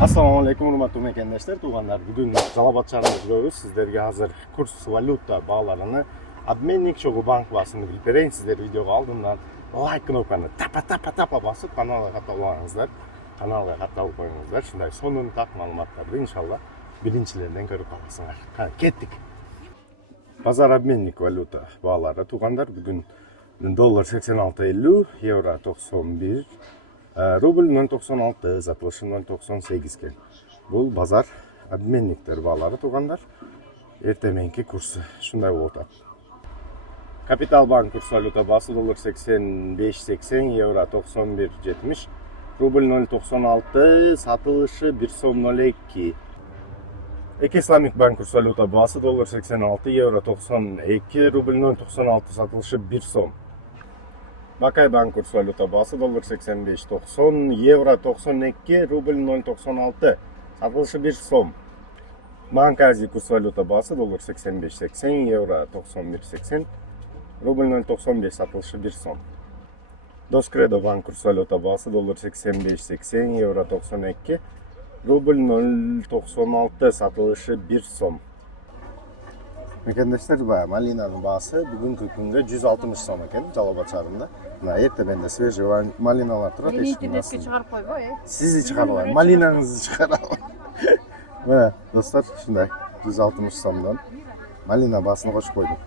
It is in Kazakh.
Assalamu alaikum hurmatly mekendeshler, tuğanlar. Bugün Жалал-Абад шаарында жүрөбүз. Сиздерге азыр курс валюта бааларыны обменник чогуу банк басымды билип берейин. Сиздер видеого алдымдан лайк кнопканы тапа басып, каналга катталып алыңыздар. Каналга катталып коюңуздар. Ушундай сонун так маалыматтарды иншалла биринчилерден көрүп аласыңар. Кана кеттик. Базар обменник валюта баалары туғандар. Бүгін доллар 86.50, евро 91, рубль 0.96, сатылышы 0.98 кен. Бұл базар обменниктер баалары туғандар. Эртеменки курсы шундай болуп атат. Капитал банк курс валюта баасы доллар 85.80, евро 91.70, рубль 0.96, сатылышы 1 сом 02. Исламик банк курс валюта баасы доллар 86, евро 92, рубль 0.96, сатылышы 1 сом. Бакай банк курс валюта баасы доллар 85.90, евро 92, рубль 0.96, сатылышы 1 сом. Банк Азии курс валюта баасы доллар 85.80, евро 91.80, рубль 0.95, сатылышы 1 сом. Доскредо банк курс валюта баасы доллар 85.80, евро 92, рубль 0.96, сатылышы 1 сом. Мекендештер, малинанын баасы бүгүнкү күнгө 160 сом экен Жалал-Абад шаарында. Мына эртеменде свежий малиналар турат. Интернетке чыгарып койбой, Сизди чыгарбайм, малинаңызды чыгарабы. Мына достор, ушундай 160 сомдон малина баасын кошуп койдум.